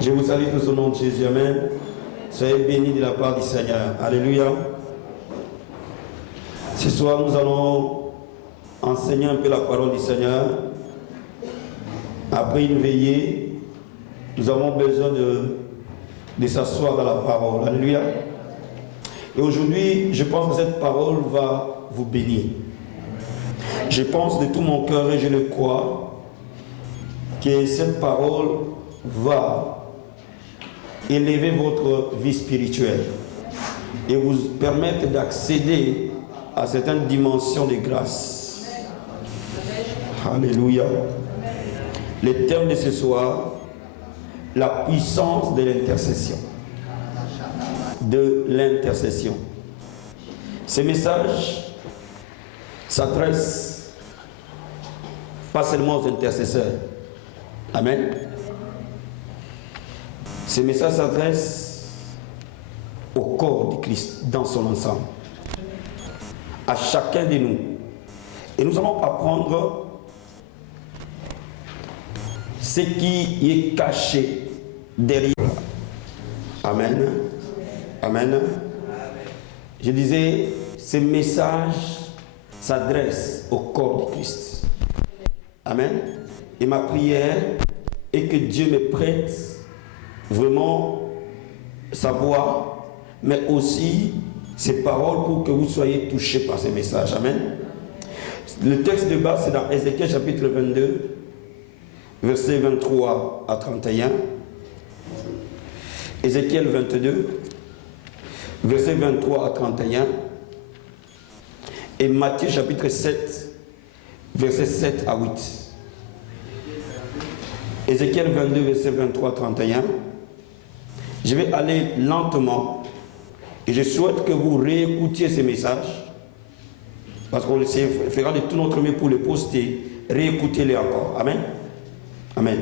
Je vous salue tous au nom de Jésus, amen. Soyez bénis de la part du Seigneur. Alléluia. Ce soir, nous allons enseigner un peu la parole du Seigneur. Après une veillée, nous avons besoin de s'asseoir dans la parole. Alléluia. Et aujourd'hui, je pense que cette parole va vous bénir. Je pense de tout mon cœur et je le crois que cette parole va élever votre vie spirituelle et vous permettre d'accéder à certaines dimensions de grâce. Alléluia. Le thème de ce soir, la puissance de l'intercession. De l'intercession. Ce message s'adresse pas seulement aux intercesseurs. Amen. Ce message s'adresse au corps du Christ dans son ensemble, à chacun de nous. Et nous allons apprendre ce qui est caché derrière. Amen. Amen. Je disais, ce message s'adresse au corps du Christ. Amen. Et ma prière est que Dieu me prête vraiment sa voix, mais aussi ses paroles pour que vous soyez touchés par ces messages. Amen. Le texte de base, c'est dans Ézéchiel chapitre 22, versets 23 à 31. Ézéchiel 22, versets 23 à 31. Et Matthieu chapitre 7, versets 7 à 8. Ézéchiel 22, versets 23 à 31. Je vais aller lentement et je souhaite que vous réécoutiez ces messages parce qu'on fera de tout notre mieux pour les poster, réécoutez-les encore. Amen. Amen.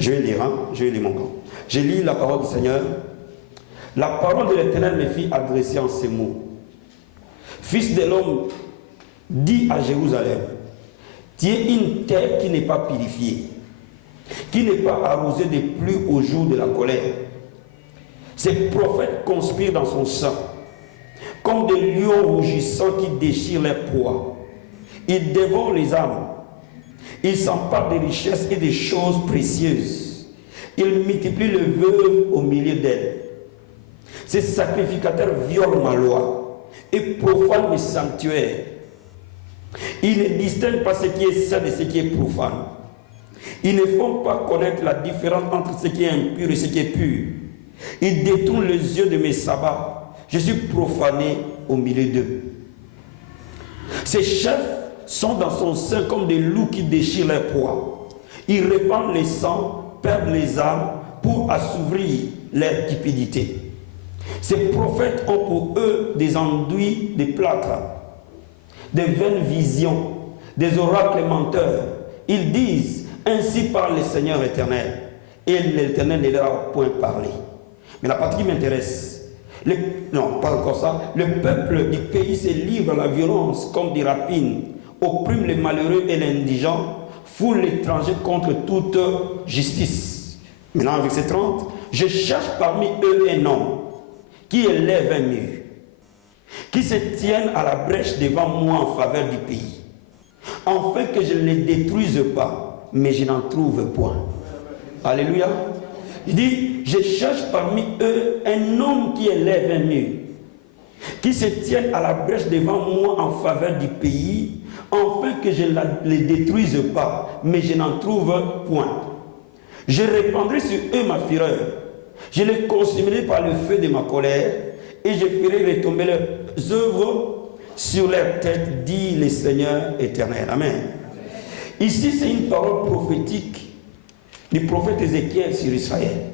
Je vais lire, je vais lire mon camp. Je lis la parole du Seigneur. La parole de l'Éternel me fit adresser en ces mots. Fils de l'homme, dis à Jérusalem, tu es une terre qui n'est pas purifiée, qui n'est pas arrosée de pluie au jour de la colère. Ces prophètes conspirent dans son sang, comme des lions rougissants qui déchirent leurs proies. Ils dévorent les âmes. Ils s'emparent des richesses et des choses précieuses. Ils multiplient le veuve au milieu d'elles. Ces sacrificateurs violent ma loi et profanent mes sanctuaires. Ils ne distinguent pas ce qui est saint et ce qui est profane. Ils ne font pas connaître la différence entre ce qui est impur et ce qui est pur. Ils détournent les yeux de mes sabbats. Je suis profané au milieu d'eux. Ces chefs sont dans son sein comme des loups qui déchirent leurs proies. Ils répandent les sangs, perdent les âmes pour assouvir leur cupidité. Ces prophètes ont pour eux des enduits de plâtre, des vaines visions, des oracles menteurs. Ils disent, ainsi parle le Seigneur éternel. Et l'Éternel ne leur a point parlé. Mais la partie qui m'intéresse, non, pas encore ça, le peuple du pays se livre à la violence comme des rapines, opprime les malheureux et les indigents, foule l'étranger contre toute justice. Maintenant, verset 30, je cherche parmi eux un homme qui élève un mur, qui se tienne à la brèche devant moi en faveur du pays, afin que je ne les détruise pas, mais je n'en trouve point. Alléluia. Il dit, je cherche parmi eux un homme qui élève un mur, qui se tienne à la brèche devant moi en faveur du pays, afin que je ne les détruise pas, mais je n'en trouve point. Je répandrai sur eux ma fureur, je les consumerai par le feu de ma colère, et je ferai retomber leurs œuvres sur leur tête, dit le Seigneur éternel. Amen. Ici, c'est une parole prophétique du prophète Ézéchiel sur Israël.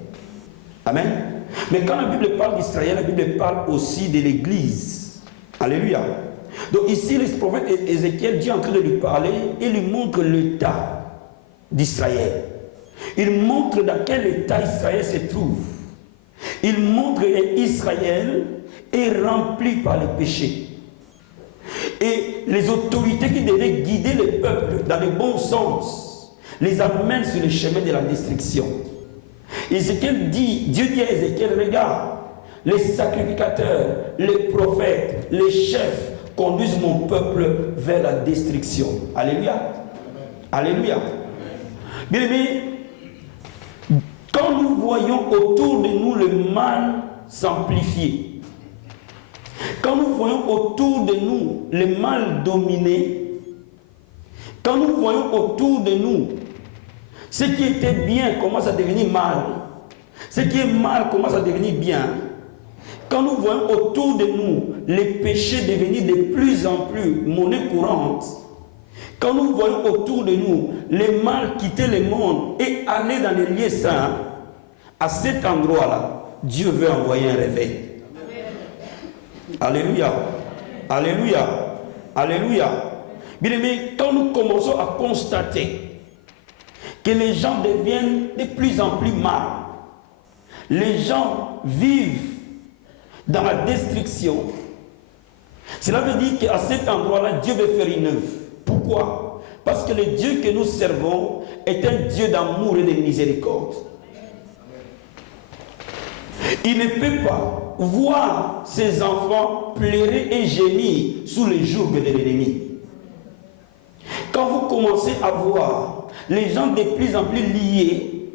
Amen. Mais quand la Bible parle d'Israël, la Bible parle aussi de l'Église. Alléluia. Donc ici, le prophète Ézéchiel, Dieu est en train de lui parler et lui montre l'état d'Israël. Il montre dans quel état Israël se trouve. Il montre qu'Israël est rempli par le péché. Et les autorités qui devaient guider le peuple dans le bon sens les amènent sur le chemin de la destruction. Ézéchiel dit, Dieu dit à Ézéchiel, regarde, les sacrificateurs, les prophètes, les chefs conduisent mon peuple vers la destruction. Alléluia. Alléluia. Bien aimé, quand nous voyons autour de nous le mal s'amplifier, quand nous voyons autour de nous le mal dominer, quand nous voyons autour de nous ce qui était bien commence à devenir mal, ce qui est mal commence à devenir bien, quand nous voyons autour de nous les péchés devenir de plus en plus monnaie courante, quand nous voyons autour de nous les mal quitter le monde et aller dans les lieux saints, à cet endroit-là, Dieu veut envoyer un réveil. Alléluia. Alléluia. Alléluia. Bien aimé, quand nous commençons à constater que les gens deviennent de plus en plus mal, les gens vivent dans la destruction, cela veut dire qu'à cet endroit-là, Dieu veut faire une œuvre. Pourquoi? Parce que le Dieu que nous servons est un Dieu d'amour et de miséricorde. Il ne peut pas voir ses enfants pleurer et gémir sous les jougs de l'ennemi. Quand vous commencez à voir les gens de plus en plus liés,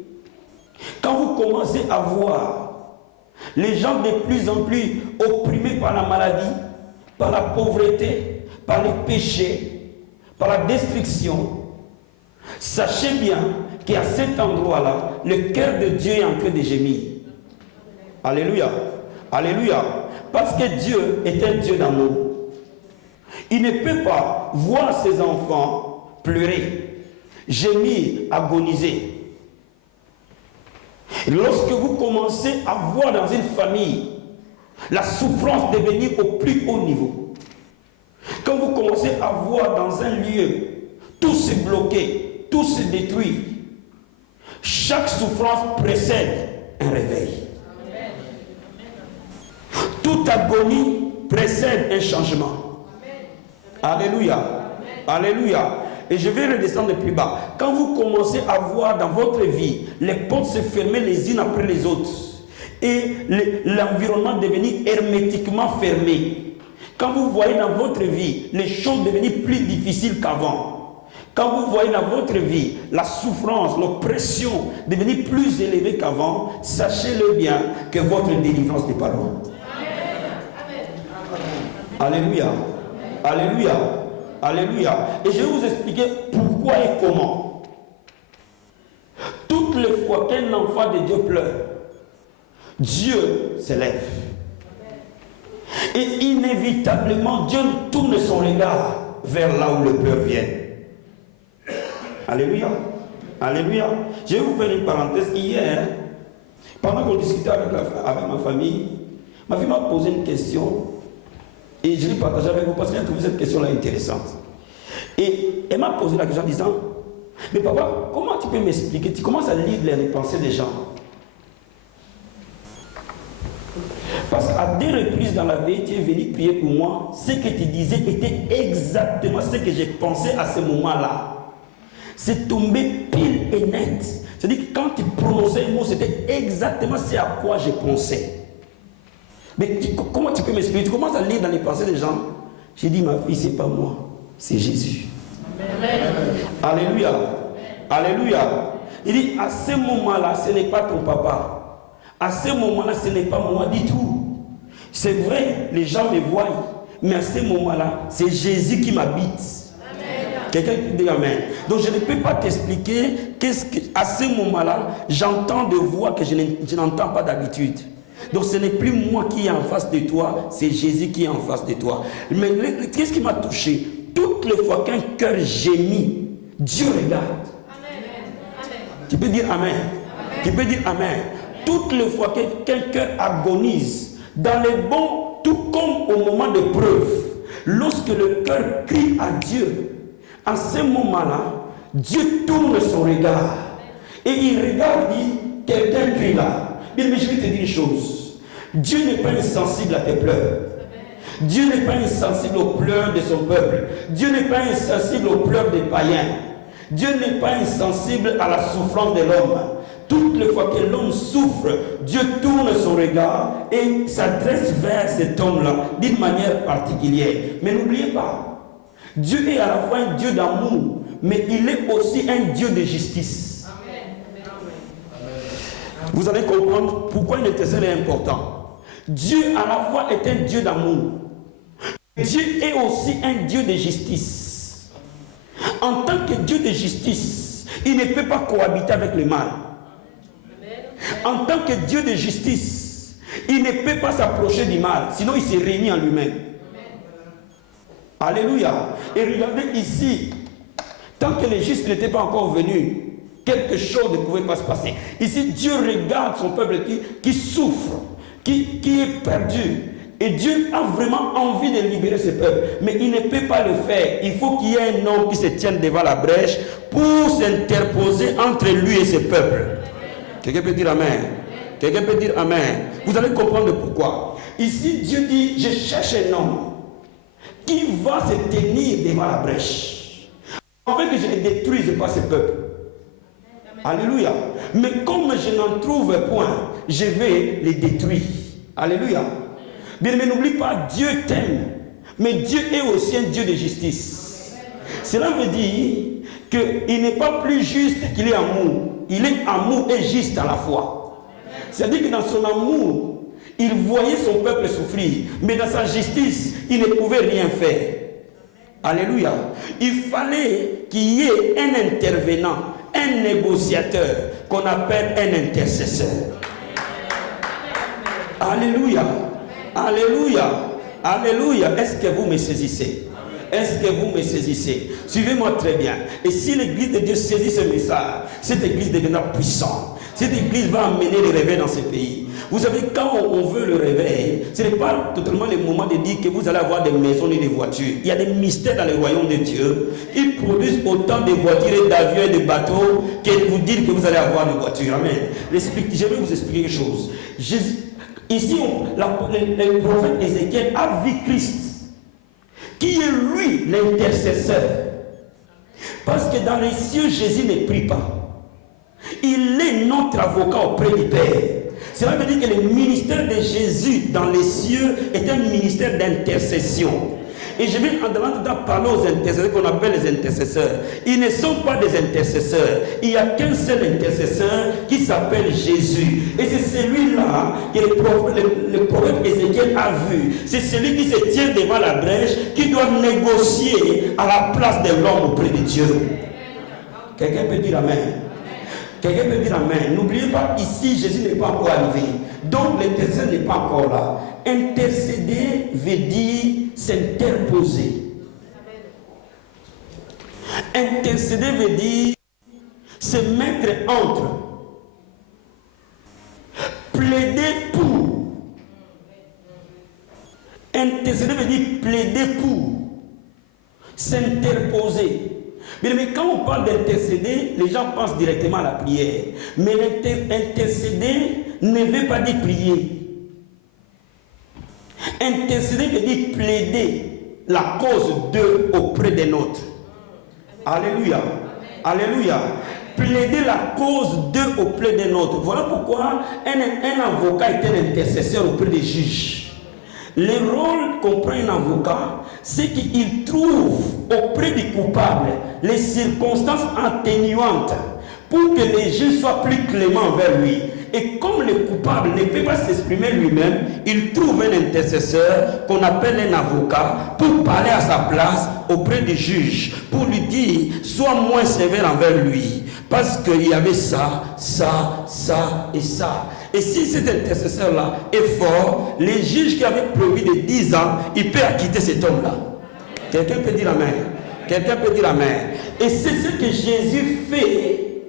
quand vous commencez à voir les gens de plus en plus opprimés par la maladie, par la pauvreté, par les péchés, par la destruction, sachez bien qu'à cet endroit-là, le cœur de Dieu est en train de gémir. Alléluia. Alléluia. Parce que Dieu est un Dieu d'amour. Il ne peut pas voir ses enfants pleurer, gémir, agoniser. Et lorsque vous commencez à voir dans une famille la souffrance devenir au plus haut niveau, quand vous commencez à voir dans un lieu tout se bloquer, tout se détruire, chaque souffrance précède un réveil. Toute agonie précède un changement. Alléluia. Alléluia. Et je vais redescendre plus bas. Quand vous commencez à voir dans votre vie les portes se fermer les unes après les autres et l'environnement devenir hermétiquement fermé, quand vous voyez dans votre vie les choses devenir plus difficiles qu'avant, quand vous voyez dans votre vie la souffrance, l'oppression devenir plus élevée qu'avant, sachez-le bien que votre délivrance n'est pas loin. Alléluia. Alléluia. Alléluia. Et je vais vous expliquer pourquoi et comment. Toutes les fois qu'un enfant de Dieu pleure, Dieu s'élève. Et inévitablement, Dieu tourne son regard vers là où le pleurs vient. Alléluia. Alléluia. Je vais vous faire une parenthèse. Hier, pendant qu'on discutait avec ma famille m'a posé une question. Et je l'ai partagé avec vous parce que j'ai trouvé cette question-là intéressante. Et elle m'a posé la question en disant, mais papa, comment tu peux m'expliquer? Tu commences à lire les pensées des gens. Parce qu'à des reprises dans la vie, tu es venu prier pour moi. Ce que tu disais était exactement ce que j'ai pensé à ce moment-là. C'est tombé pile et net. C'est-à-dire que quand tu prononçais un mot, c'était exactement ce à quoi je pensais. Mais comment tu peux m'expliquer? Tu commences à lire dans les pensées des gens. J'ai dit, ma fille, c'est pas moi, c'est Jésus. Amen. Alléluia. Alléluia. Il dit, à ce moment-là, ce n'est pas ton papa. À ce moment-là, ce n'est pas moi du tout. C'est vrai, les gens me voient. Mais à ce moment-là, c'est Jésus qui m'habite. Quelqu'un qui dit Amen. Donc je ne peux pas t'expliquer qu'est-ce que, à ce moment-là, j'entends des voix que je n'entends pas d'habitude. Donc ce n'est plus moi qui est en face de toi, c'est Jésus qui est en face de toi. Mais qu'est-ce qui m'a touché? Toutes les fois qu'un cœur gémit, Dieu regarde. Amen. Tu peux dire Amen. Amen. Tu peux dire Amen. Toutes les fois qu'un cœur agonise, dans les bons, tout comme au moment de preuve, lorsque le cœur crie à Dieu, à ce moment-là, Dieu tourne son regard. Et il regarde et dit, quelqu'un crie là. Mais je vais te dire une chose. Dieu n'est pas insensible à tes pleurs. Dieu n'est pas insensible aux pleurs de son peuple. Dieu n'est pas insensible aux pleurs des païens. Dieu n'est pas insensible à la souffrance de l'homme. Toutes les fois que l'homme souffre, Dieu tourne son regard et s'adresse vers cet homme-là d'une manière particulière. Mais n'oubliez pas, Dieu est à la fois un Dieu d'amour, mais il est aussi un Dieu de justice. Vous allez comprendre pourquoi une intercession est important. Dieu à la fois est un Dieu d'amour. Dieu est aussi un Dieu de justice. En tant que Dieu de justice, il ne peut pas cohabiter avec le mal. En tant que Dieu de justice, il ne peut pas s'approcher du mal, sinon il s'est réuni en lui-même. Alléluia. Et regardez ici, tant que les justes n'étaient pas encore venus, quelque chose ne pouvait pas se passer. Ici, Dieu regarde son peuple qui souffre, qui est perdu. Et Dieu a vraiment envie de libérer ce peuple. Mais il ne peut pas le faire. Il faut qu'il y ait un homme qui se tienne devant la brèche pour s'interposer entre lui et ce peuple. Quelqu'un peut dire Amen. Quelqu'un peut dire Amen. Vous allez comprendre pourquoi. Ici, Dieu dit, je cherche un homme qui va se tenir devant la brèche, afin que je ne détruise pas ce peuple. Alléluia. Mais comme je n'en trouve point, je vais les détruire. Alléluia. Bien, mais n'oublie pas, Dieu t'aime. Mais Dieu est aussi un Dieu de justice. Cela veut dire qu'il n'est pas plus juste qu'il est amour. Il est amour et juste à la fois. C'est-à-dire que dans son amour, il voyait son peuple souffrir. Mais dans sa justice, il ne pouvait rien faire. Alléluia. Il fallait qu'il y ait un intervenant, un négociateur, qu'on appelle un intercesseur. Alléluia. Alléluia. Alléluia. Est-ce que vous me saisissez? Est-ce que vous me saisissez? Suivez-moi très bien. Et si l'église de Dieu saisit ce message, cette église deviendra puissante. Cette église va amener le réveil dans ce pays. Vous savez, quand on veut le réveil, ce n'est pas totalement le moment de dire que vous allez avoir des maisons et des voitures. Il y a des mystères dans le royaume de Dieu. Ils produisent autant de voitures et d'avions et de bateaux que vous dire que vous allez avoir des voitures. Amen. Je vais vous expliquer quelque chose. Ici, le prophète Ézéchiel a vu Christ, qui est lui l'intercesseur. Parce que dans les cieux, Jésus ne prie pas. Il est notre avocat auprès du Père. Cela veut dire que le ministère de Jésus dans les cieux est un ministère d'intercession. Et je vais en demandant parler aux intercesseurs qu'on appelle les intercesseurs. Ils ne sont pas des intercesseurs. Il n'y a qu'un seul intercesseur qui s'appelle Jésus. Et c'est celui-là que le prophète Ézéchiel a vu. C'est celui qui se tient devant la brèche, qui doit négocier à la place de l'homme auprès de Dieu. Quelqu'un peut dire Amen. Quelqu'un peut dire Amen. N'oubliez pas, ici, Jésus n'est pas encore arrivé. Donc, l'intercesseur n'est pas encore là. Intercéder veut dire s'interposer. Intercéder veut dire se mettre entre. Plaider pour. Intercéder veut dire plaider pour. S'interposer. Mais quand on parle d'intercéder, les gens pensent directement à la prière. Mais intercéder ne veut pas dire prier. Intercéder veut dire plaider la cause d'eux auprès des nôtres. Alléluia. Alléluia. Plaider la cause d'eux auprès des nôtres. Voilà pourquoi un avocat est un intercesseur auprès des juges. Le rôle qu'ont pris un avocat, c'est qu'il trouve auprès du coupable les circonstances atténuantes pour que les juges soient plus cléments envers lui. Et comme le coupable ne peut pas s'exprimer lui-même, il trouve un intercesseur qu'on appelle un avocat pour parler à sa place auprès du juge, pour lui dire, sois moins sévère envers lui, parce qu'il y avait ça, ça, ça et ça. Et si cet intercesseur-là est fort, les juges qui avaient prévu de 10 ans, il peut acquitter cet homme-là. Quelqu'un peut dire Amen. Quelqu'un peut dire Amen. Et c'est ce que Jésus fait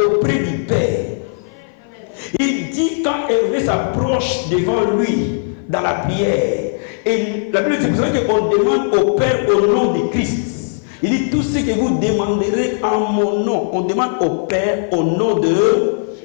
auprès du Père. Il dit quand Hervé s'approche devant lui dans la prière, et la Bible dit, c'est pour ça qu'on demande au Père au nom de Christ. Il dit tout ce que vous demanderez en mon nom, on demande au Père au nom de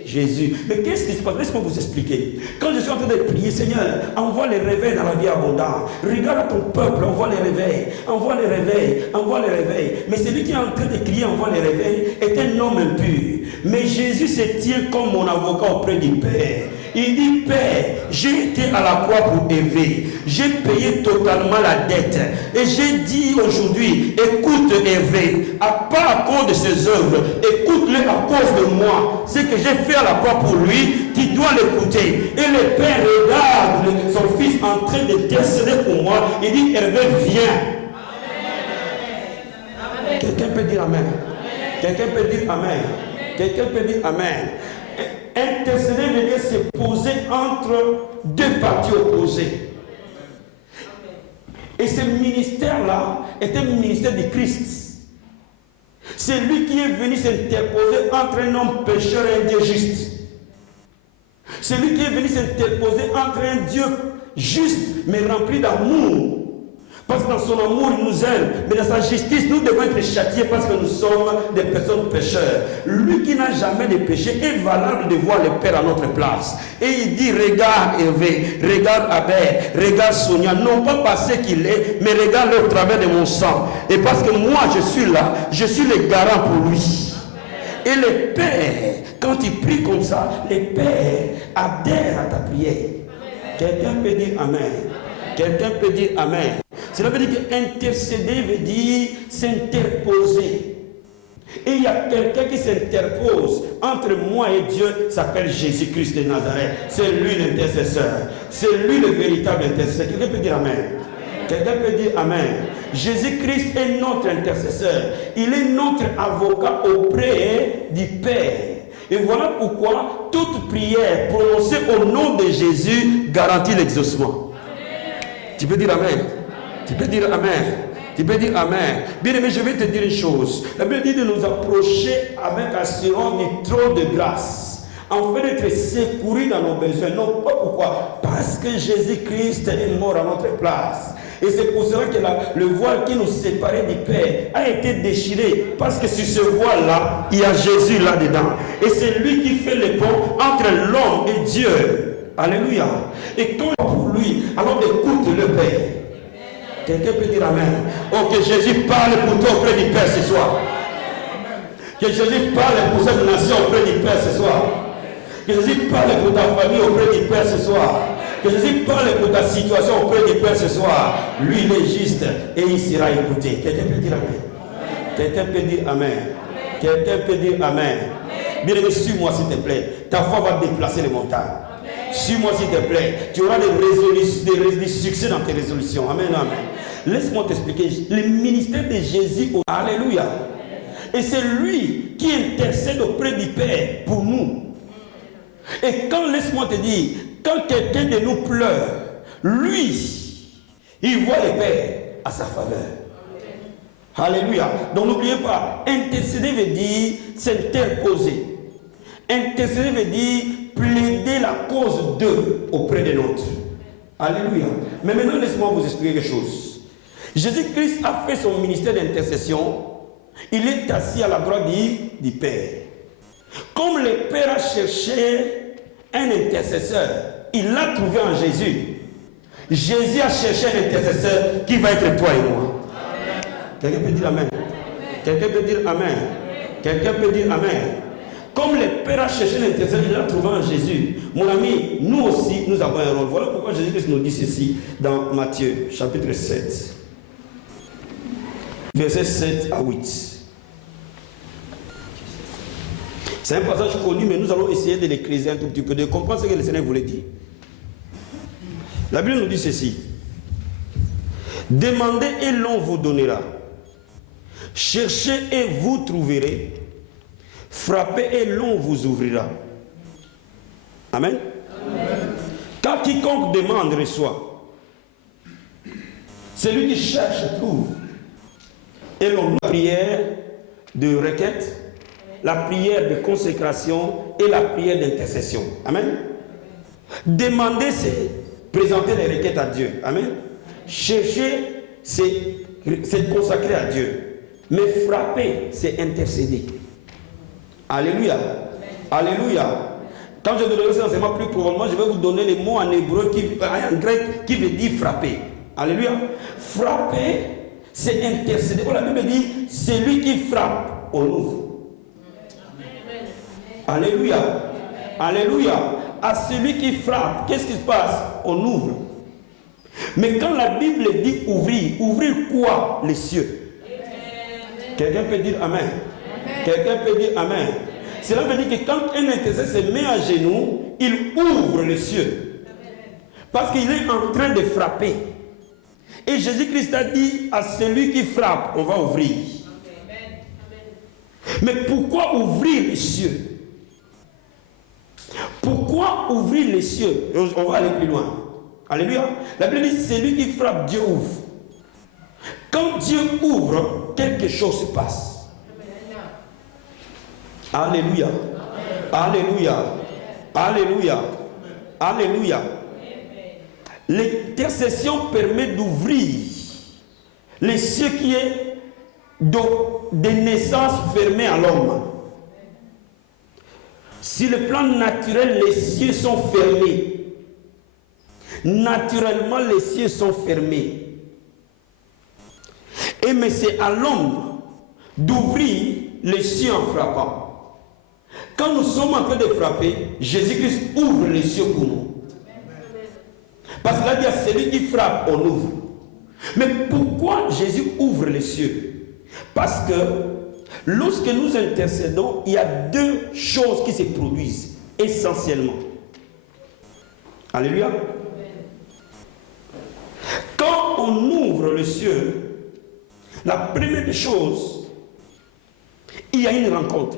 Jésus. Mais qu'est-ce qui se passe? Laisse-moi vous expliquer. Quand je suis en train de prier, Seigneur, envoie les réveils dans la vie abondante. Regarde ton peuple, envoie les réveils. Envoie les réveils, envoie les réveils. Mais celui qui est en train de crier, envoie les réveils, est un homme impur. Mais Jésus se tient comme mon avocat auprès du Père. Il dit, Père, j'ai été à la croix pour Hervé. J'ai payé totalement la dette. Et j'ai dit aujourd'hui, écoute Hervé, pas à cause de ses œuvres, écoute-le à cause de moi. Ce que j'ai fait à la croix pour lui, tu dois l'écouter. Et le Père regarde son fils en train de décéder pour moi. Il dit, Hervé, viens. Quelqu'un peut dire Amen. Quelqu'un peut dire Amen. Quelqu'un peut dire Amen. Intercéder veut dire se poser entre deux parties opposées. Et ce ministère-là est un ministère de Christ. C'est lui qui est venu s'interposer entre un homme pécheur et un Dieu juste. C'est lui qui est venu s'interposer entre un Dieu juste mais rempli d'amour. Parce que dans son amour, il nous aime. Mais dans sa justice, nous devons être châtiés parce que nous sommes des personnes pécheurs. Lui qui n'a jamais de péché est valable de voir le Père à notre place. Et il dit, regarde Hervé, regarde Abel, regarde Sonia. Non pas parce qu'il est, mais regarde-le au travers de mon sang. Et parce que moi, je suis là, je suis le garant pour lui. Et le Père, quand il prie comme ça, le Père adhère à ta prière. Quelqu'un peut dire Amen. Quelqu'un peut dire Amen. Cela veut dire qu'intercéder veut dire s'interposer. Et il y a quelqu'un qui s'interpose entre moi et Dieu, s'appelle Jésus-Christ de Nazareth. C'est lui l'intercesseur. C'est lui le véritable intercesseur. Quelqu'un peut dire Amen. Quelqu'un peut dire Amen. Jésus-Christ est notre intercesseur. Il est notre avocat auprès du Père. Et voilà pourquoi toute prière prononcée au nom de Jésus garantit l'exaucement. Tu peux dire Amen. Tu peux dire Amen. Tu peux dire Amen. Bien aimé, je vais te dire une chose. La Bible dit de nous approcher avec assurance du trône de grâce, afin d'être secourus dans nos besoins. Non, pas pourquoi? Parce que Jésus-Christ est mort à notre place. Et c'est pour cela que le voile qui nous séparait du Père a été déchiré. Parce que sur ce voile-là, il y a Jésus là-dedans. Et c'est lui qui fait le pont entre l'homme et Dieu. Alléluia. Et quand pour lui, alors écoute le Père. Quelqu'un peut dire Amen. Oh, que Jésus parle pour toi auprès du Père ce soir. Que Jésus parle pour cette nation auprès du Père ce soir. Que Jésus parle pour ta famille auprès du Père ce soir. Que Jésus parle pour ta situation auprès du Père ce soir. Lui, il est juste et il sera écouté. Quelqu'un peut dire Amen. Quelqu'un peut dire Amen. Quelqu'un peut dire Amen. Bien aimé, suis-moi s'il te plaît. Ta foi va déplacer les montagnes. Suis-moi s'il te plaît. Tu auras des succès dans tes résolutions. Amen, amen. Laisse-moi t'expliquer. Le ministère de Jésus. Alléluia. Et c'est lui qui intercède auprès du Père pour nous. Et quand, laisse-moi te dire, quand quelqu'un de nous pleure, lui, il voit le Père à sa faveur. Alléluia. Donc n'oubliez pas, intercéder veut dire s'interposer. Intercéder veut dire plaider la cause d'eux auprès de l'autre. Alléluia. Mais maintenant, laissez-moi vous expliquer quelque chose. Jésus-Christ a fait son ministère d'intercession. Il est assis à la droite du Père. Comme le Père a cherché un intercesseur, il l'a trouvé en Jésus. Jésus a cherché un intercesseur qui va être toi et moi. Quelqu'un peut dire Amen. Quelqu'un peut dire Amen. Quelqu'un peut dire Amen. Comme le Père a cherché l'intercesseur, il l'a trouvé en Jésus. Mon ami, nous aussi, nous avons un rôle. Voilà pourquoi Jésus-Christ nous dit ceci dans Matthieu, chapitre 7. Versets 7 à 8. C'est un passage connu, mais nous allons essayer de l'écrire un tout petit peu, de comprendre ce que le Seigneur voulait dire. La Bible nous dit ceci. Demandez et l'on vous donnera. Cherchez et vous trouverez. Frappez et l'on vous ouvrira. Amen. Amen. Car quiconque demande reçoit. Celui qui cherche trouve. Et l'on la prière de requête, la prière de consécration et la prière d'intercession. Amen. Demander, c'est présenter les requêtes à Dieu. Amen. Chercher, c'est consacrer à Dieu. Mais frapper, c'est intercéder. Alléluia. Alléluia. Quand je donnerai cet enseignement plus probablement, je vais vous donner les mots en hébreu, en grec, qui veut dire frapper. Alléluia. Frapper, c'est intercéder. La Bible dit, celui qui frappe, on ouvre. Alléluia. Alléluia. À celui qui frappe, qu'est-ce qui se passe? On ouvre. Mais quand la Bible dit ouvrir, ouvrir quoi? Les cieux. Quelqu'un peut dire Amen. Quelqu'un peut dire Amen. Cela veut dire que quand un intercesseur se met à genoux, il ouvre les cieux. Parce qu'il est en train de frapper. Et Jésus-Christ a dit à celui qui frappe, on va ouvrir. Mais pourquoi ouvrir les cieux? Pourquoi ouvrir les cieux? On va aller plus loin. Alléluia. La Bible dit, celui qui frappe, Dieu ouvre. Quand Dieu ouvre, quelque chose se passe. Alléluia. Alléluia. Alléluia. Alléluia. L'intercession permet d'ouvrir les cieux qui est de naissance fermée à l'homme. Si le plan naturel, les cieux sont fermés. Naturellement, les cieux sont fermés. Et mais c'est à l'homme d'ouvrir les cieux en frappant. Quand nous sommes en train de frapper, Jésus-Christ ouvre les cieux pour nous. Parce que là, il y a celui qui frappe, on ouvre. Mais pourquoi Jésus ouvre les cieux? Parce que lorsque nous intercédons, il y a deux choses qui se produisent essentiellement. Alléluia. Quand on ouvre les cieux, la première des choses, il y a une rencontre.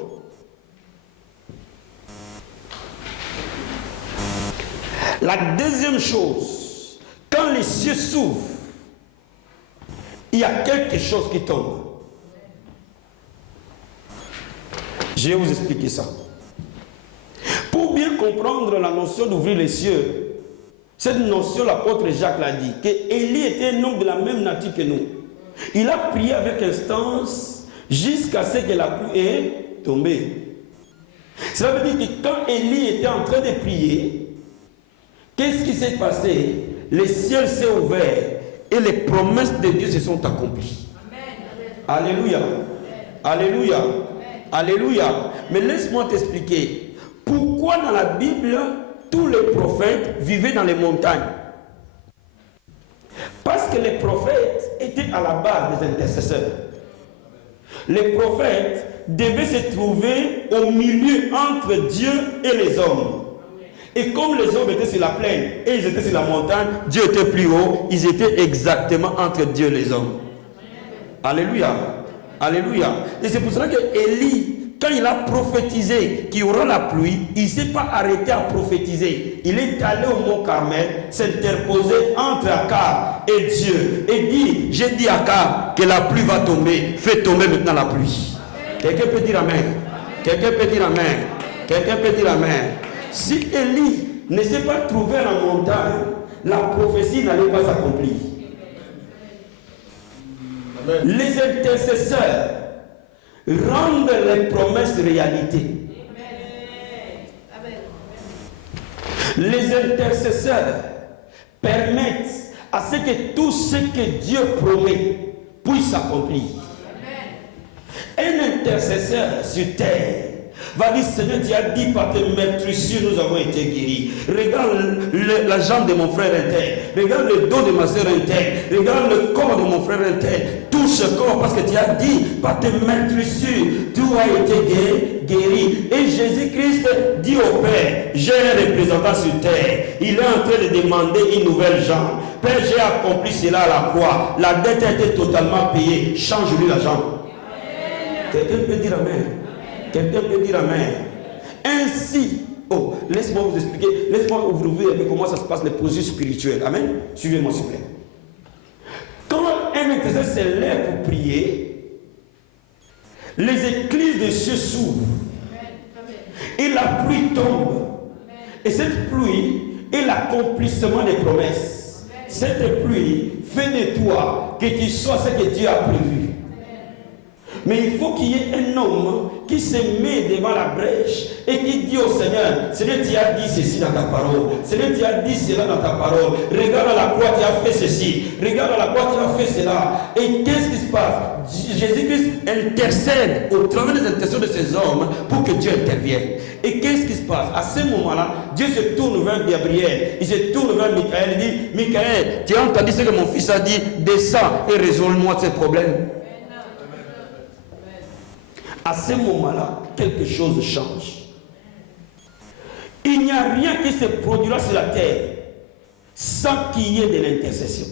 La deuxième chose, quand les cieux s'ouvrent, il y a quelque chose qui tombe. Je vais vous expliquer ça. Pour bien comprendre la notion d'ouvrir les cieux, cette notion, l'apôtre Jacques l'a dit, que Élie était un homme de la même nature que nous. Il a prié avec instance jusqu'à ce que la pluie est tombée. Cela veut dire que quand Élie était en train de prier, qu'est-ce qui s'est passé? Les cieux s'est ouvert et les promesses de Dieu se sont accomplies. Amen. Alléluia. Alléluia. Alléluia. Mais laisse-moi t'expliquer. Pourquoi dans la Bible, tous les prophètes vivaient dans les montagnes? Parce que les prophètes étaient à la base des intercesseurs. Les prophètes devaient se trouver au milieu entre Dieu et les hommes. Et comme les hommes étaient sur la plaine et ils étaient sur la montagne, Dieu était plus haut, ils étaient exactement entre Dieu et les hommes. Alléluia. Alléluia. Et c'est pour cela que Élie, quand il a prophétisé qu'il y aura la pluie, il ne s'est pas arrêté à prophétiser. Il est allé au mont Carmel, s'interposer entre Akab et Dieu. Et dit, j'ai dit à Akab que la pluie va tomber. Fais tomber maintenant la pluie. Quelqu'un peut dire Amen. Quelqu'un peut dire Amen. Quelqu'un peut dire Amen. Si Élie ne s'est pas trouvé à la montagne, la prophétie n'allait pas s'accomplir. Les intercesseurs rendent les promesses réalité. Les intercesseurs permettent à ce que tout ce que Dieu promet puisse s'accomplir. Un intercesseur sur terre va dire, Seigneur, tu as dit par tes maîtrisses, nous avons été guéris. Regarde la jambe de mon frère interne. Regarde le dos de ma soeur interne. Regarde le corps de mon frère interne. Touche ce corps parce que tu as dit par tes maîtrisses, tout a été guéri. Et Jésus-Christ dit au Père, j'ai un représentant sur terre. Il est en train de demander une nouvelle jambe. Père, j'ai accompli cela à la croix. La dette a été totalement payée. Change-lui la jambe. Quelqu'un peut dire Amen. Quelqu'un peut dire Amen. Ainsi, laisse-moi vous expliquer, laisse-moi vous ouvrir un peu comment ça se passe, les processus spirituels. Amen. Suivez-moi s'il vous plaît. Quand un intercesseur se lève pour prier, les écluses des cieux s'ouvrent et la pluie tombe. Et cette pluie est l'accomplissement des promesses. Cette pluie fait de toi que tu sois ce que Dieu a prévu. Mais il faut qu'il y ait un homme qui se met devant la brèche et qui dit au Seigneur, Seigneur, tu as dit ceci dans ta parole. Seigneur, tu as dit cela dans ta parole. Regarde à la croix, tu as fait ceci. Regarde à la croix, tu as fait cela. Et qu'est-ce qui se passe? Jésus-Christ intercède au travers des intercessions de ces hommes pour que Dieu intervienne. Et qu'est-ce qui se passe? À ce moment-là, Dieu se tourne vers Gabriel. Il se tourne vers Michael. Il dit, Michael, tu as entendu ce que mon fils a dit? Descends et résolve-moi ce problème. À ce moment-là, quelque chose change. Il n'y a rien qui se produira sur la terre sans qu'il y ait de l'intercession.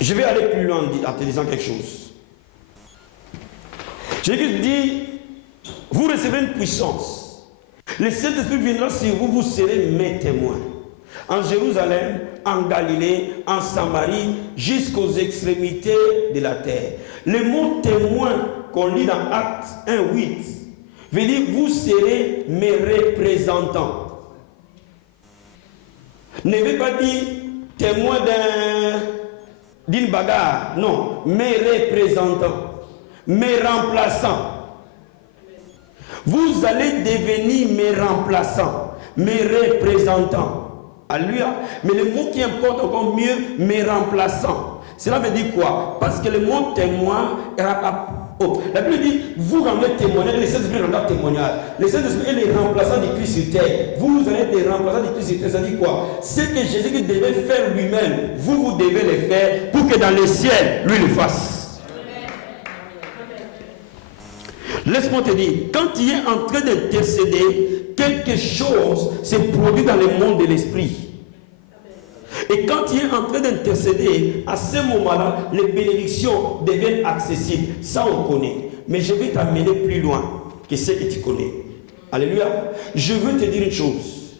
Je vais aller plus loin en te disant quelque chose. Jésus dit, vous recevez une puissance. Le Saint-Esprit viendra sur vous, vous serez mes témoins. En Jérusalem, en Galilée, en Samarie, jusqu'aux extrémités de la terre. Le mot témoin qu'on lit dans Actes 1:8 veut dire vous serez mes représentants. Ne veut pas dire témoin d'une bagarre. Non, mes représentants, mes remplaçants. Vous allez devenir mes remplaçants, mes représentants. Alléluia. Mais le mot qui importe encore mieux, mes remplaçants. Cela veut dire quoi? Parce que le mot témoin, la Bible dit, vous rendez témoignage, les Saint-Esprit rendent témoignage. Les Saint-Esprit est les remplaçants du Christ sur terre. Vous êtes les remplaçants du Christ sur terre. Ça dit quoi? Ce que Jésus devait faire lui-même, vous devez le faire pour que dans le ciel, lui le fasse. Laisse-moi te dire, quand il est en train d'intercéder, quelque chose se produit dans le monde de l'esprit. Et quand il est en train d'intercéder, à ce moment-là, les bénédictions deviennent accessibles. Ça, on connaît. Mais je vais t'amener plus loin que ce que tu connais. Alléluia. Je veux te dire une chose.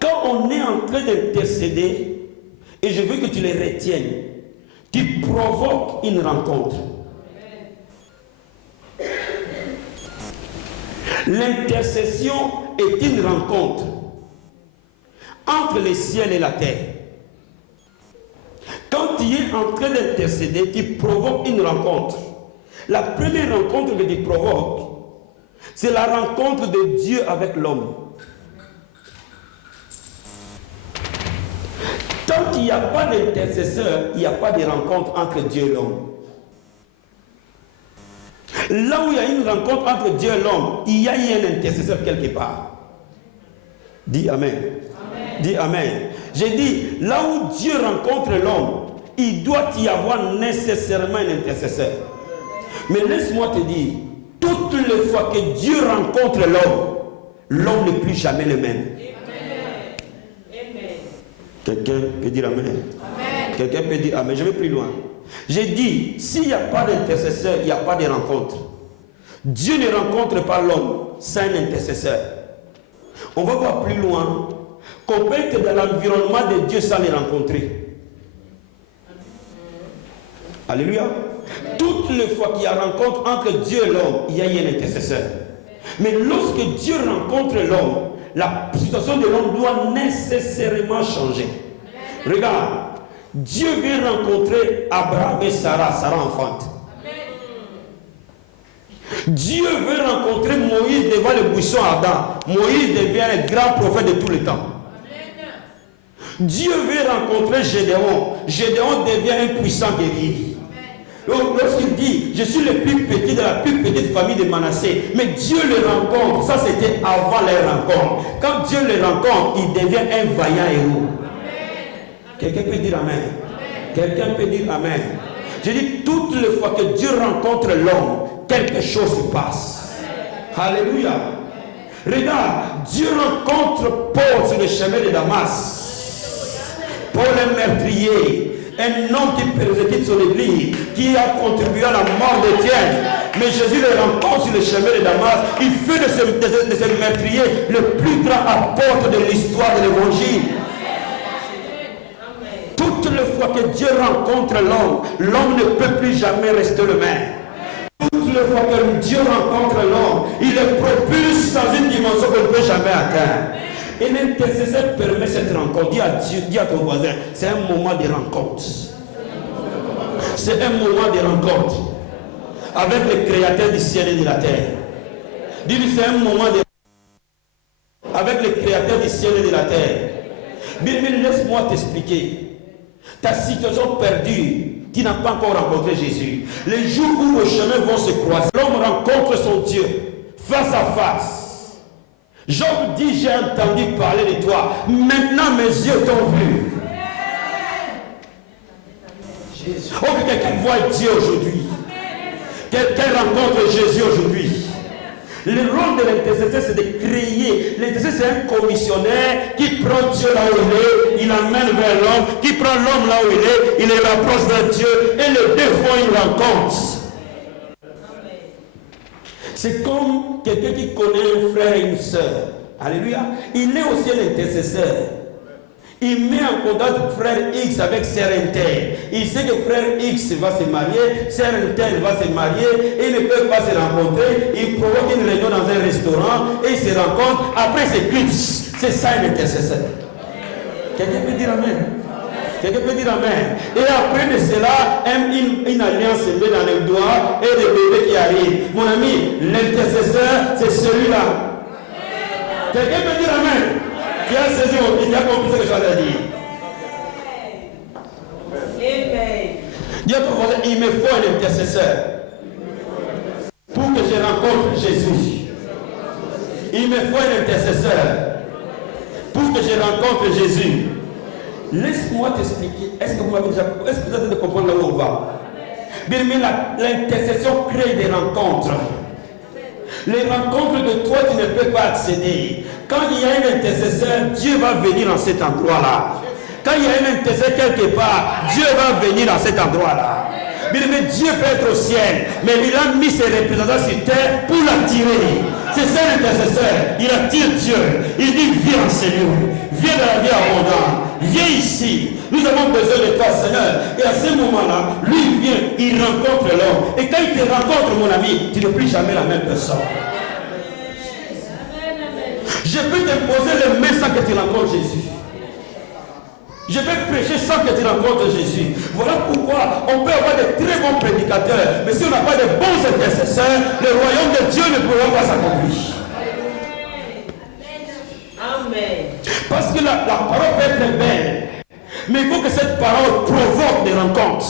Quand on est en train d'intercéder, et je veux que tu les retiennes, tu provoques une rencontre. L'intercession est une rencontre entre le ciel et la terre. Quand tu es en train d'intercéder, tu provoques une rencontre. La première rencontre que tu provoques, c'est la rencontre de Dieu avec l'homme. Tant qu'il n'y a pas d'intercesseur, il n'y a pas de rencontre entre Dieu et l'homme. Là où il y a une rencontre entre Dieu et l'homme, il y a un intercesseur quelque part. Dis Amen. Amen. Dis Amen. J'ai dit, là où Dieu rencontre l'homme, il doit y avoir nécessairement un intercesseur. Mais laisse-moi te dire, toutes les fois que Dieu rencontre l'homme n'est plus jamais le même. Amen. Quelqu'un peut dire Amen. Amen. Quelqu'un peut dire Amen. Je vais plus loin. J'ai dit, s'il n'y a pas d'intercesseur, il n'y a pas de rencontre. Dieu ne rencontre pas l'homme sans un intercesseur. On va voir plus loin qu'on peut être dans l'environnement de Dieu sans les rencontrer. Alléluia. Toutes les fois qu'il y a rencontre entre Dieu et l'homme, il y a un intercesseur. Mais lorsque Dieu rencontre l'homme, la situation de l'homme doit nécessairement changer. Regarde. Dieu vient rencontrer Abraham et Sarah enfante. Dieu veut rencontrer Moïse devant le buisson ardent. Moïse devient un grand prophète de tous les temps. Dieu veut rencontrer Gédéon. Gédéon devient un puissant guerrier. Lorsqu'il dit, je suis le plus petit de la plus petite famille de Manassé, mais Dieu le rencontre, ça c'était avant les rencontres. Quand Dieu le rencontre, il devient un vaillant héros. Quelqu'un peut dire Amen. Quelqu'un peut dire Amen. Je dis, toutes les fois que Dieu rencontre l'homme, quelque chose se passe. Alléluia. Regarde, Dieu rencontre Paul sur le chemin de Damas. Paul est meurtrier. Un homme qui persécute son église, qui a contribué à la mort d'Étienne. Mais Jésus le rencontre sur le chemin de Damas. Il fait de ce meurtrier le plus grand apôtre de l'histoire de l'évangile. Toutes les fois que Dieu rencontre l'homme ne peut plus jamais rester le même. Toutes les fois que Dieu rencontre l'homme, il le propulse dans une dimension qu'on ne peut jamais atteindre. Et l'intercesseur permet cette rencontre. Dis à ton voisin, c'est un moment de rencontre. C'est un moment de rencontre avec le Créateur du ciel et de la terre. Dis-lui, c'est un moment de avec le Créateur du ciel et de la terre. Bien, laisse-moi t'expliquer. Ta situation perdue, tu n'as pas encore rencontré Jésus. Les jours où vos chemins vont se croiser, l'homme rencontre son Dieu face à face. Job dit, j'ai entendu parler de toi. Maintenant mes yeux t'ont vu. Oh, que quelqu'un voit Dieu aujourd'hui. Quelqu'un rencontre Jésus aujourd'hui. Le rôle de l'intercesseur, c'est de créer. L'intercesseur, c'est un commissionnaire qui prend Dieu là où il est, il l'emmène vers l'homme, qui prend l'homme là où il est, il le rapproche vers Dieu, et les deux font une rencontre. C'est comme quelqu'un qui connaît un frère et une soeur. Alléluia. Il est aussi un intercesseur. Il met en contact frère X avec sœur Intel. Il sait que frère X va se marier, sœur Intel va se marier, et ils ne peuvent pas se rencontrer. Il provoque une réunion dans un restaurant, et ils se rencontrent, après c'est plus. C'est ça un intercesseur. Quelqu'un peut dire Amen? Quelqu'un peut dire Amen? Et après de cela, une alliance se met dans les doigts, et des bébés qui arrivent. Mon ami, l'intercesseur, c'est celui-là. Quelqu'un peut dire Amen? Qui a saisi mon fils, qui a compris ce que je suis en train de dire. Dis à ton voisin, il me faut un intercesseur pour que je rencontre Jésus. Il me faut un intercesseur pour que je rencontre Jésus. Laisse-moi t'expliquer. Est-ce que vous avez déjà, est-ce que vous avez de comprendre là où on va? Bien, mais l'intercession crée des rencontres. Les rencontres de toi, tu ne peux pas accéder. Quand il y a un intercesseur, Dieu va venir dans cet endroit-là. Quand il y a un intercesseur quelque part, Dieu va venir dans cet endroit-là. Mais Dieu peut être au ciel, mais il a mis ses représentants sur terre pour l'attirer. C'est ça l'intercesseur. Il attire Dieu. Il dit, viens Seigneur, viens dans la vie abondante, viens ici. Nous avons besoin de toi, Seigneur. Et à ce moment-là, lui vient, il rencontre l'homme. Et quand il te rencontre, mon ami, tu n'es plus jamais la même personne. Je peux t'imposer le mains sans que tu rencontres Jésus. Je peux prêcher sans que tu rencontres Jésus. Voilà pourquoi on peut avoir de très bons prédicateurs, mais si on n'a pas de bons intercesseurs, le royaume de Dieu ne pourra pas s'accomplir. Amen. Parce que la parole peut être belle, mais il faut que cette parole provoque des rencontres.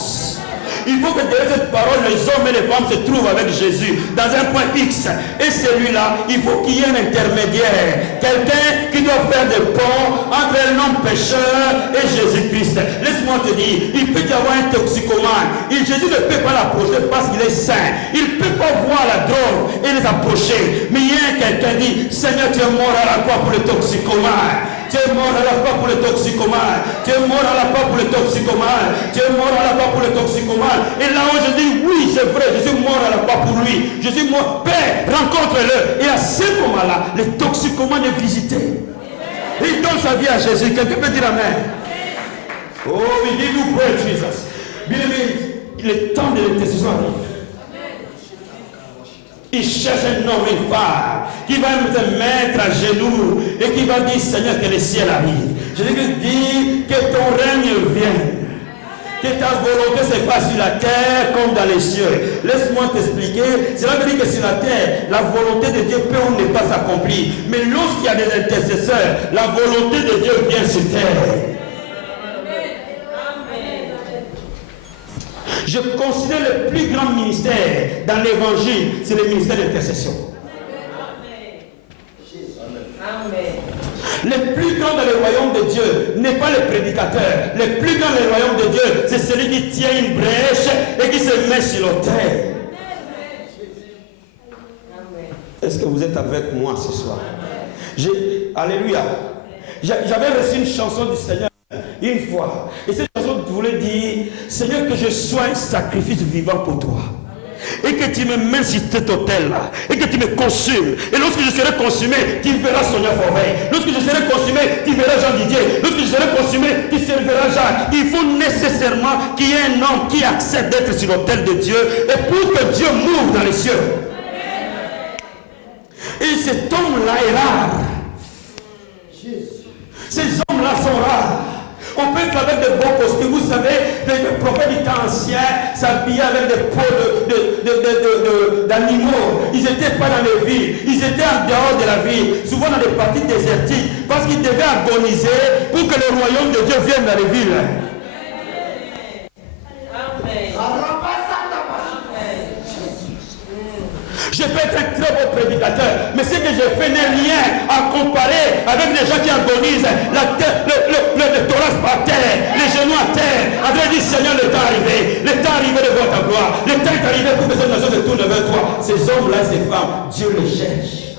Il faut que derrière cette parole, les hommes et les femmes se trouvent avec Jésus dans un point X. Et celui-là, il faut qu'il y ait un intermédiaire. Quelqu'un qui doit faire des ponts entre un homme pécheur et Jésus-Christ. Laisse-moi te dire, il peut y avoir un toxicomane. Et Jésus ne peut pas l'approcher parce qu'il est saint. Il ne peut pas voir la drogue et les approcher. Mais il y a quelqu'un qui dit, Seigneur, tu es mort à la croix pour le toxicomane. Tu es mort à la croix pour le toxicomane. Tu es mort à la croix pour le toxicomane. Tu es mort à la croix pour le toxicomane. Et là où je dis oui, c'est vrai, je suis mort à la croix pour lui. Je suis mort. Père, rencontre-le. Et à ce moment-là, le toxicomane est visité. Il donne sa vie à Jésus. Quelqu'un peut dire Amen. Oh, we give you praise, Jesus. Bien aimé, le temps de l'intercession arrive. Il cherche un homme et une femme qui va te mettre à genoux et qui va dire, Seigneur, que le ciel arrive. Je dis que ton règne vienne. Que ta volonté se fasse sur la terre comme dans les cieux. Laisse-moi t'expliquer. Cela veut dire que sur la terre, la volonté de Dieu peut ou ne pas s'accomplir. Mais lorsqu'il y a des intercesseurs, la volonté de Dieu vient sur terre. Je considère le plus grand ministère dans l'évangile, c'est le ministère d'intercession. Le plus grand dans le royaume de Dieu n'est pas le prédicateur. Le plus grand dans le royaume de Dieu, c'est celui qui tient une brèche et qui se met sur l'autel. Est-ce que vous êtes avec moi ce soir? Alléluia. J'avais reçu une chanson du Seigneur une fois. Et cette chanson voulait dire, Seigneur, que je sois un sacrifice vivant pour toi. Et que tu me mets sur cet autel-là. Et que tu me consumes. Et lorsque je serai consumé, tu verras Sonia Forêt. Lorsque je serai consumé, tu verras Jean Didier. Lorsque je serai consumé, tu serviras Jacques. Il faut nécessairement qu'il y ait un homme qui accepte d'être sur l'autel de Dieu. Et pour que Dieu m'ouvre dans les cieux. Et cet homme-là est rare. Ces hommes-là sont rares. On peut être avec de bons costumes. Vous savez, les prophètes du temps ancien s'habillaient avec des peaux d'animaux. Ils n'étaient pas dans les villes. Ils étaient en dehors de la ville. Souvent dans des parties désertiques. Parce qu'ils devaient agoniser pour que le royaume de Dieu vienne dans les villes. Je peux être un très beau prédicateur, mais ce que je fais n'est rien à comparer avec les gens qui agonisent, le thorax par terre, les genoux à terre, avec dit Seigneur, le temps est arrivé, le temps est arrivé de voir ta gloire, le temps est arrivé pour que cette nation se tourne vers toi. Ces hommes-là, ces femmes, Dieu les cherche.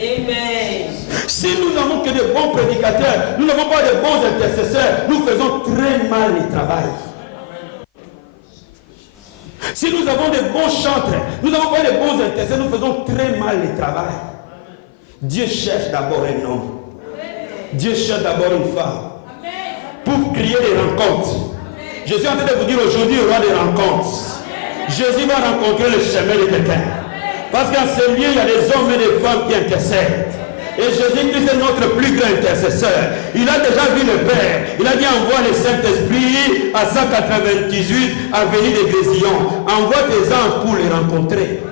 Amen. Si nous n'avons que de bons prédicateurs, nous n'avons pas de bons intercesseurs, nous faisons très mal le travail. Si nous avons de bons chantres, nous n'avons pas de bons intercesseurs, nous faisons très mal le travail. Dieu cherche d'abord un homme. Dieu cherche d'abord une femme. Pour créer des rencontres. Je suis en train de vous dire aujourd'hui, il y aura des rencontres. Jésus va rencontrer le chemin de quelqu'un. Parce qu'en ce lieu, il y a des hommes et des femmes qui intercèdent. Et Jésus-Christ est notre plus grand intercesseur. Il a déjà vu le Père. Il a dit envoie le Saint-Esprit à 198 avenue des Grésillons. Envoie tes anges pour les rencontrer.